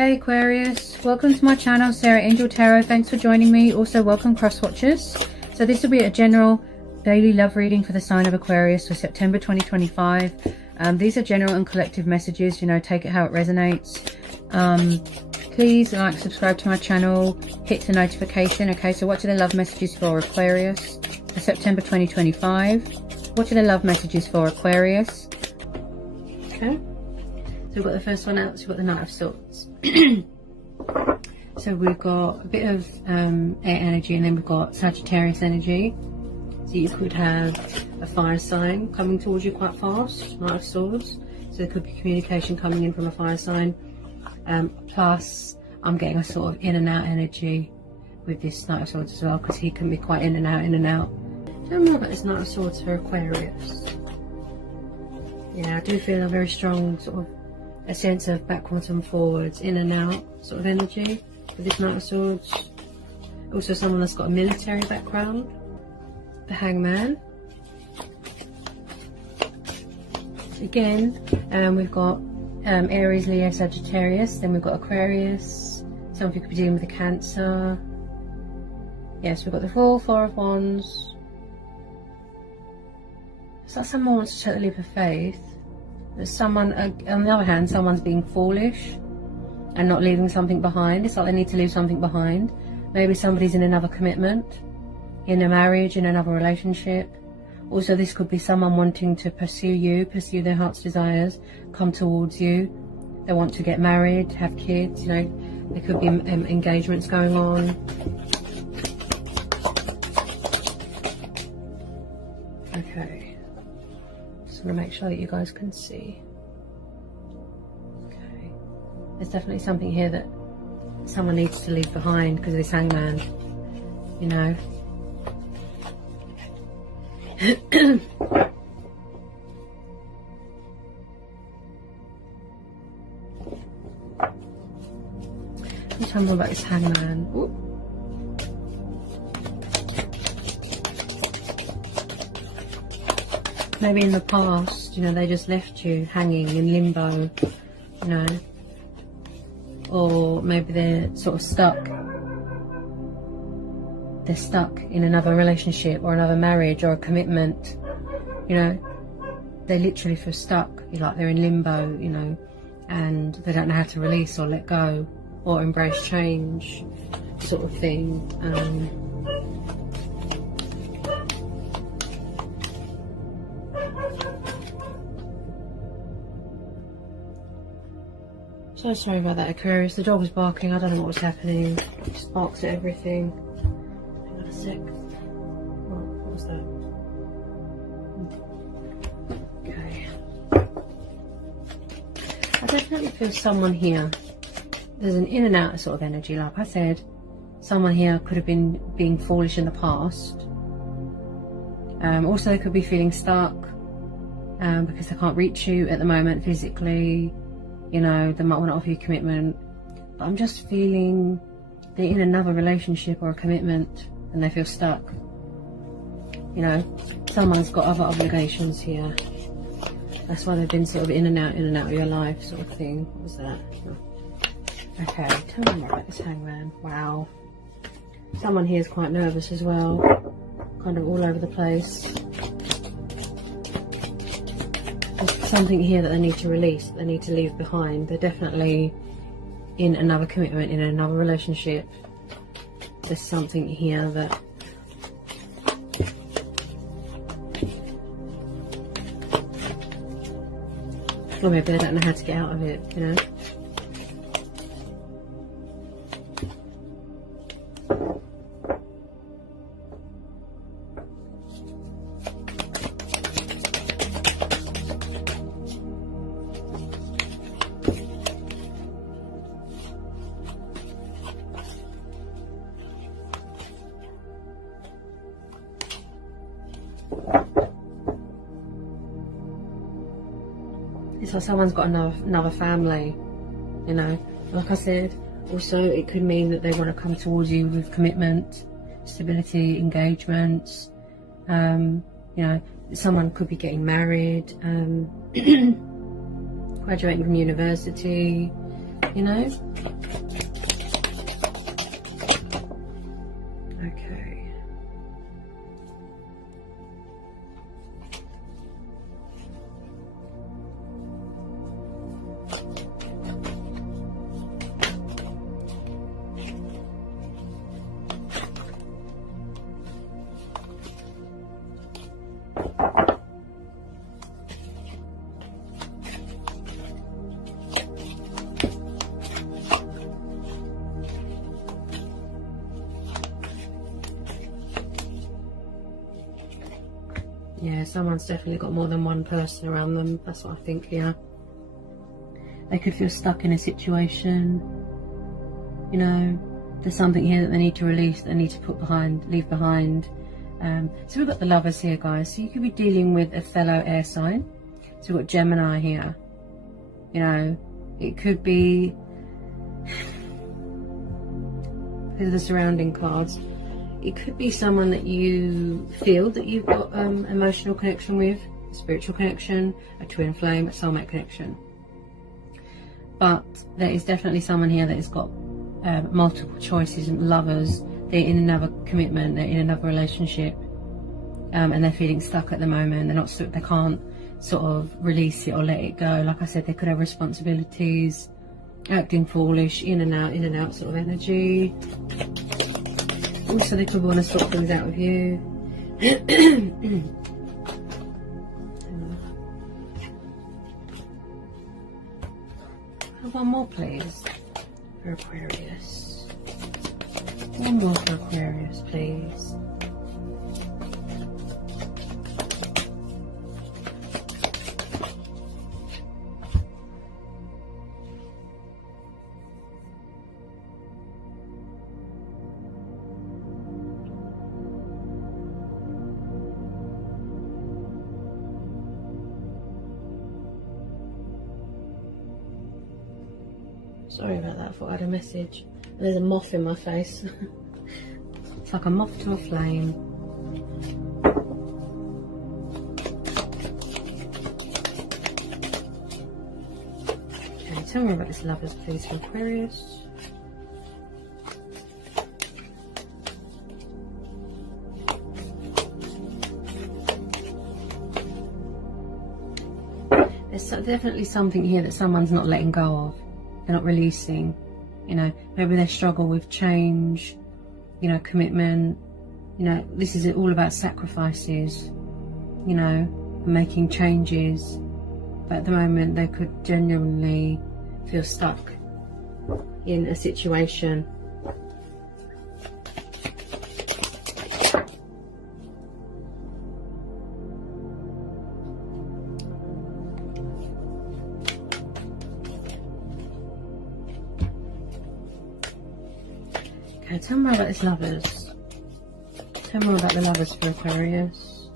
Hey Aquarius, welcome to my channel, Sarah Angel Tarot. Thanks for joining me. Also welcome cross watchers. So this will be a general daily love reading for the sign of Aquarius for September 2025. These are general and collective messages, you know, take it how it resonates. Please like, subscribe to my channel, hit the notification. Okay, so what are the love messages for Aquarius for September 2025? What are the love messages for Aquarius? Okay, so we've got the first one out, so we've got the Knight of Swords. So we've got a bit of air energy, and then we've got Sagittarius energy. So you could have a fire sign coming towards you quite fast, Knight of Swords. So there could be communication coming in from a fire sign. Plus, I'm getting a sort of in and out energy with this Knight of Swords as well, because he can be quite in and out, in and out. Tell me more about this Knight of Swords for Aquarius. Yeah, I do feel a very strong sort of a sense of backwards and forwards, in and out sort of energy with this Knight of Swords. Also someone that's got a military background. The Hangman. So again, we've got Aries, Leo, Sagittarius. Then we've got Aquarius. Some of you could be dealing with a Cancer. Yes, we've got the Four of Wands. It's like someone wants to take the leap of faith. There's someone, on the other hand, someone's being foolish and not leaving something behind. It's like they need to leave something behind. Maybe somebody's in another commitment, in a marriage, in another relationship. Also, this could be someone wanting to pursue you, pursue their heart's desires, come towards you. They want to get married, have kids, you know. There could be engagements going on. Okay. Just want to make sure that you guys can see. Okay. There's definitely something here that someone needs to leave behind because of this Hangman, you know. Tell me more about this Hangman. Ooh. Maybe in the past, you know, they just left you hanging in limbo, you know. Or maybe they're sort of stuck. They're stuck in another relationship or another marriage or a commitment, you know. They literally feel stuck, like they're in limbo, you know, and they don't know how to release or let go or embrace change, sort of thing. So sorry about that, Aquarius. The dog was barking. I don't know what was happening. It just barks at everything. Hang on a sec. What was that? Okay. I definitely feel someone here. There's an in and out sort of energy, like I said. Someone here could have been being foolish in the past. Also, they could be feeling stuck because they can't reach you at the moment physically. You know, they might want to offer you commitment, but I'm just feeling they're in another relationship or a commitment and they feel stuck. You know, someone's got other obligations here. That's why they've been sort of in and out of your life, sort of thing. What was that? Okay, tell me more about this Hangman. Wow. Someone here is quite nervous as well, kind of all over the place. There's something here that they need to release, that they need to leave behind. They're definitely in another commitment, in another relationship. There's something here that or maybe they don't know how to get out of it, you know. It's like someone's got another family, you know. Like I said, also it could mean that they want to come towards you with commitment, stability, engagements. You know, someone could be getting married, graduating from university, you know? Okay. Yeah, someone's definitely got more than one person around them. That's what I think here. They could feel stuck in a situation. You know, there's something here that they need to release, they need to put behind, leave behind. So we've got the Lovers here, guys. So you could be dealing with a fellow air sign. So we've got Gemini here. You know, it could be, because of the surrounding cards, it could be someone that you feel that you've got emotional connection with, a spiritual connection, a twin flame, a soulmate connection. But there is definitely someone here that has got multiple choices and lovers. They're in another commitment, they're in another relationship, and they're feeling stuck at the moment. They're not, they can't sort of release it or let it go. Like I said, they could have responsibilities, acting foolish, in and out sort of energy. Also, they could want to sort things out with you. Have one more, please, for Aquarius. One more for Aquarius, please. Sorry about that, I thought I had a message. There's a moth in my face. It's like a moth to a flame. Okay, tell me about this Lovers, please, for Aquarius. There's definitely something here that someone's not letting go of. They're not releasing, you know, maybe they struggle with change, you know, commitment, you know, this is all about sacrifices, you know, making changes, but at the moment they could genuinely feel stuck in a situation. Okay, tell me more about this Lovers. Tell me more about the Lovers for Aquarius.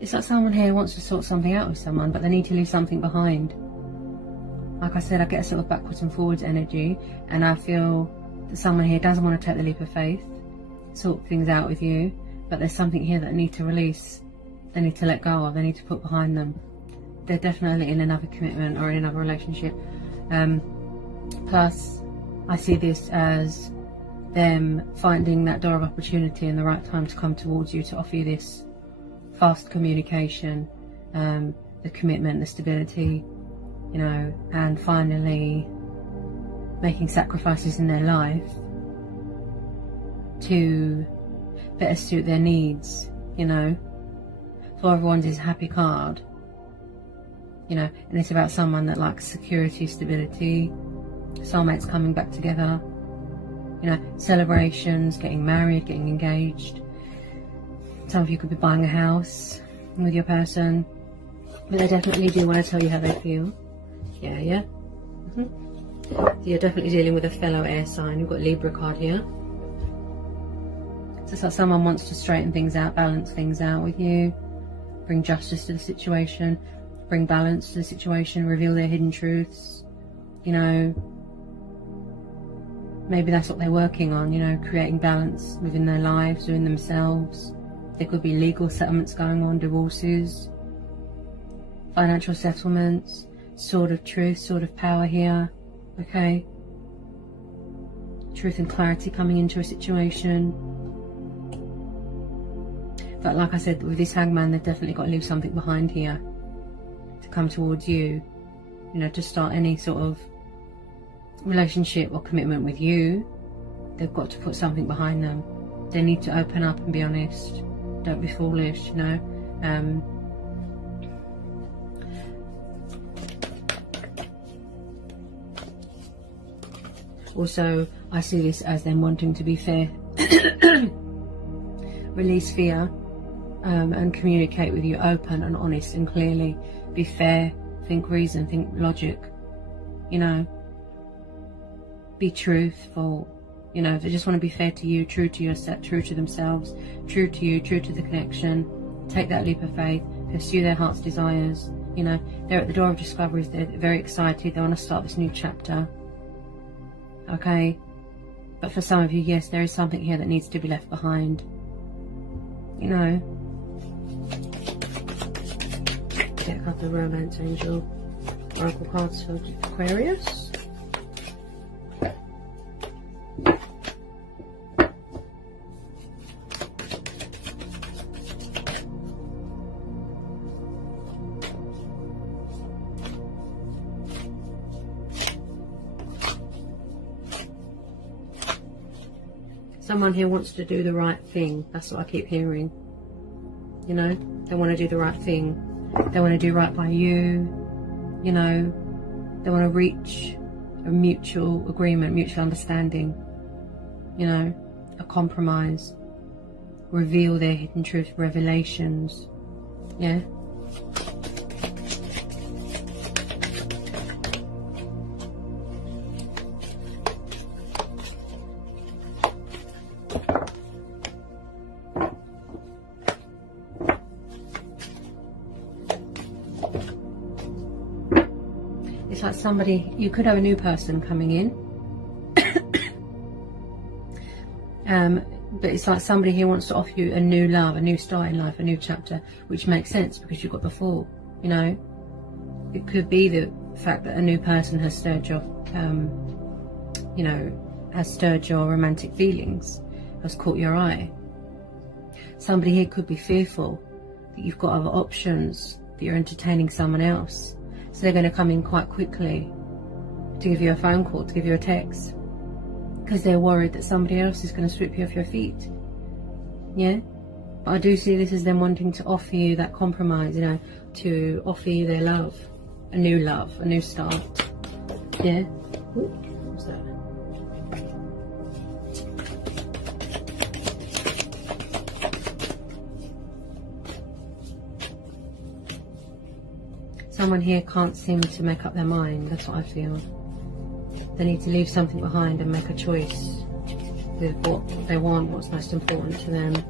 It's like someone here wants to sort something out with someone, but they need to leave something behind. Like I said, I get a sort of backwards and forwards energy, and I feel that someone here doesn't want to take the leap of faith, sort things out with you, but there's something here that they need to release, they need to let go of, they need to put behind them. They're definitely in another commitment or in another relationship. Plus, I see this as them finding that door of opportunity and the right time to come towards you to offer you this fast communication, the commitment, the stability, you know, and finally making sacrifices in their life to better suit their needs, you know. For everyone's is happy card, you know, and it's about someone that likes security, stability, soulmates coming back together, you know, celebrations, getting married, getting engaged. Some of you could be buying a house with your person, but they definitely do want to tell you how they feel. Yeah. So you're definitely dealing with a fellow air sign. You've got Libra card here. So it's like someone wants to straighten things out, balance things out with you, bring justice to the situation, bring balance to the situation, reveal their hidden truths, you know, maybe that's what they're working on, you know, creating balance within their lives, within themselves. There could be legal settlements going on, divorces, financial settlements, sword of truth, sword of power here, okay? Truth and clarity coming into a situation. But like I said, with this Hangman, they've definitely got to leave something behind here to come towards you, you know, to start any sort of relationship or commitment with you. They've got to put something behind them. They need to open up and be honest. Don't be foolish, you know. Also, I see this as them wanting to be fair. Release fear and communicate with you open and honest and clearly. Be fair, think reason, think logic, you know. Be truthful, you know. They just want to be fair to you, true to yourself, true to themselves, true to you, true to the connection. Take that leap of faith, pursue their heart's desires, you know. They're at the door of discoveries, they're very excited, they want to start this new chapter. Okay, but for some of you, yes, there is something here that needs to be left behind, you know. Get a couple of romance angel oracle cards for Aquarius. Someone here wants to do the right thing. That's what I keep hearing. You know, they want to do the right thing. They want to do right by you. You know, they want to reach a mutual agreement, mutual understanding. You know, a compromise. Reveal their hidden truth, revelations. Yeah. It's like somebody, you could have a new person coming in. But it's like somebody who wants to offer you a new love, a new start in life, a new chapter, which makes sense because you've got the Fool, you know. It could be the fact that a new person has stirred your, you know, has stirred your romantic feelings, has caught your eye. Somebody here could be fearful that you've got other options, that you're entertaining someone else. So they're going to come in quite quickly to give you a phone call, to give you a text, because they're worried that somebody else is going to sweep you off your feet. Yeah? But I do see this as them wanting to offer you that compromise, you know, to offer you their love, a new start. Yeah? Ooh, what's that? Someone here can't seem to make up their mind. That's what I feel. They need to leave something behind and make a choice with what they want, what's most important to them.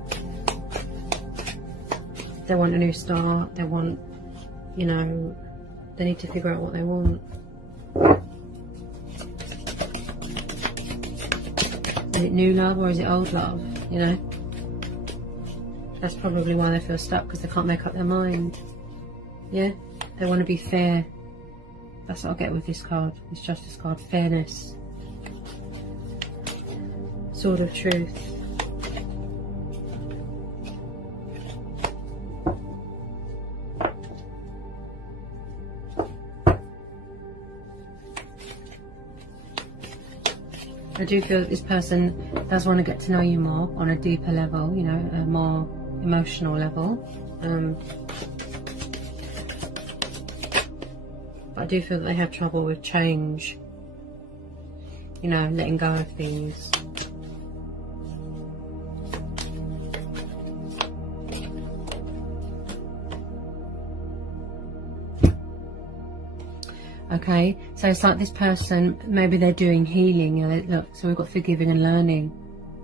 They want a new start. They want, you know, they need to figure out what they want. Is it new love or is it old love, you know? That's probably why they feel stuck, because they can't make up their mind. Yeah? They want to be fair. That's what I'll get with this card, this Justice card. Fairness. Sword of Truth. I do feel that this person does want to get to know you more on a deeper level, you know, a more emotional level. But I do feel that they have trouble with change, you know, letting go of things. Okay, so it's like this person, maybe they're doing healing, you know, look, so we've got forgiving and learning,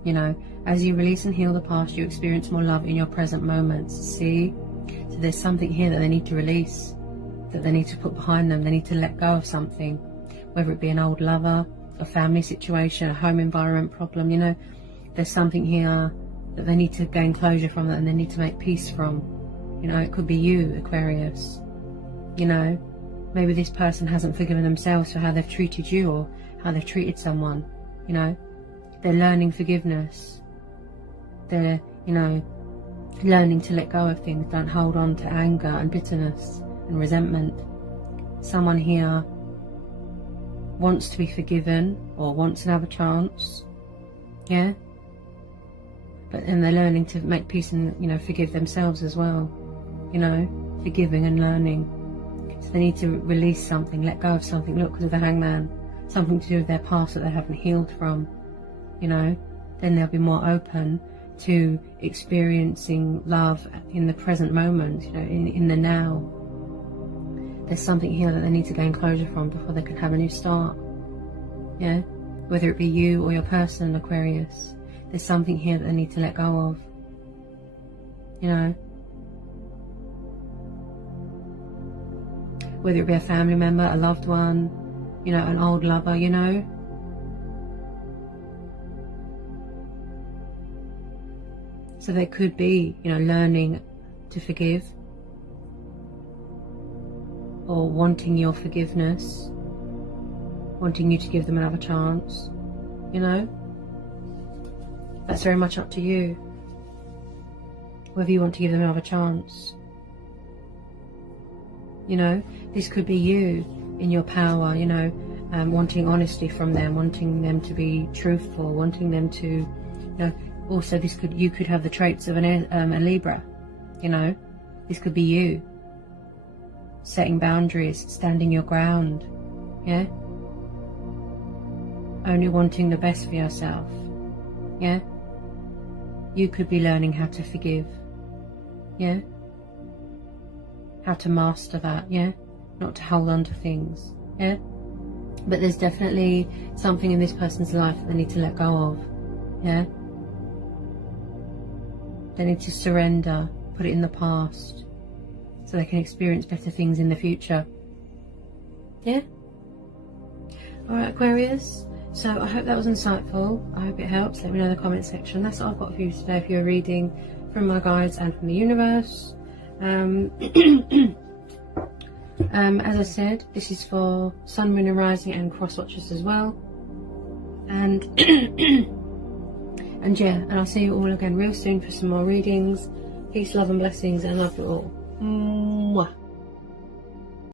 you know, as you release and heal the past, you experience more love in your present moments, see? So there's something here that they need to release, that they need to put behind them, they need to let go of something, whether it be an old lover, a family situation, a home environment problem, you know. There's something here that they need to gain closure from, and they need to make peace from. You know, it could be you, Aquarius. You know, maybe this person hasn't forgiven themselves for how they've treated you or how they've treated someone. You know, they're learning forgiveness. They're, you know, learning to let go of things. Don't hold on to anger and bitterness and resentment. Someone here wants to be forgiven or wants another chance. Yeah. And they're learning to make peace and, you know, forgive themselves as well. You know, forgiving and learning. So they need to release something, let go of something. Look, with the Hangman, something to do with their past that they haven't healed from. You know, then they'll be more open to experiencing love in the present moment, you know, in the now. There's something here that they need to gain closure from before they can have a new start. Yeah, whether it be you or your person, Aquarius. There's something here that they need to let go of. You know, whether it be a family member, a loved one, you know, an old lover, you know. So they could be, you know, learning to forgive or wanting your forgiveness, wanting you to give them another chance, you know. That's very much up to you, whether you want to give them another chance. You know, this could be you in your power, you know, wanting honesty from them, wanting them to be truthful, wanting them to, you know. Also, you could have the traits of a Libra, you know. This could be you setting boundaries, standing your ground, yeah. Only wanting the best for yourself, yeah. You could be learning how to forgive, yeah. How to master that, yeah. Not to hold on to things, yeah. But there's definitely something in this person's life that they need to let go of, yeah. They need to surrender, put it in the past, so they can experience better things in the future. Yeah? Alright, Aquarius. So I hope that was insightful. I hope it helps. Let me know in the comment section. That's what I've got for you today if you're reading from my guides and from the universe. As I said, this is for Sun, Moon and Rising and cross watchers as well. And and yeah, and I'll see you all again real soon for some more readings. Peace, love and blessings, and love you all. Mwah.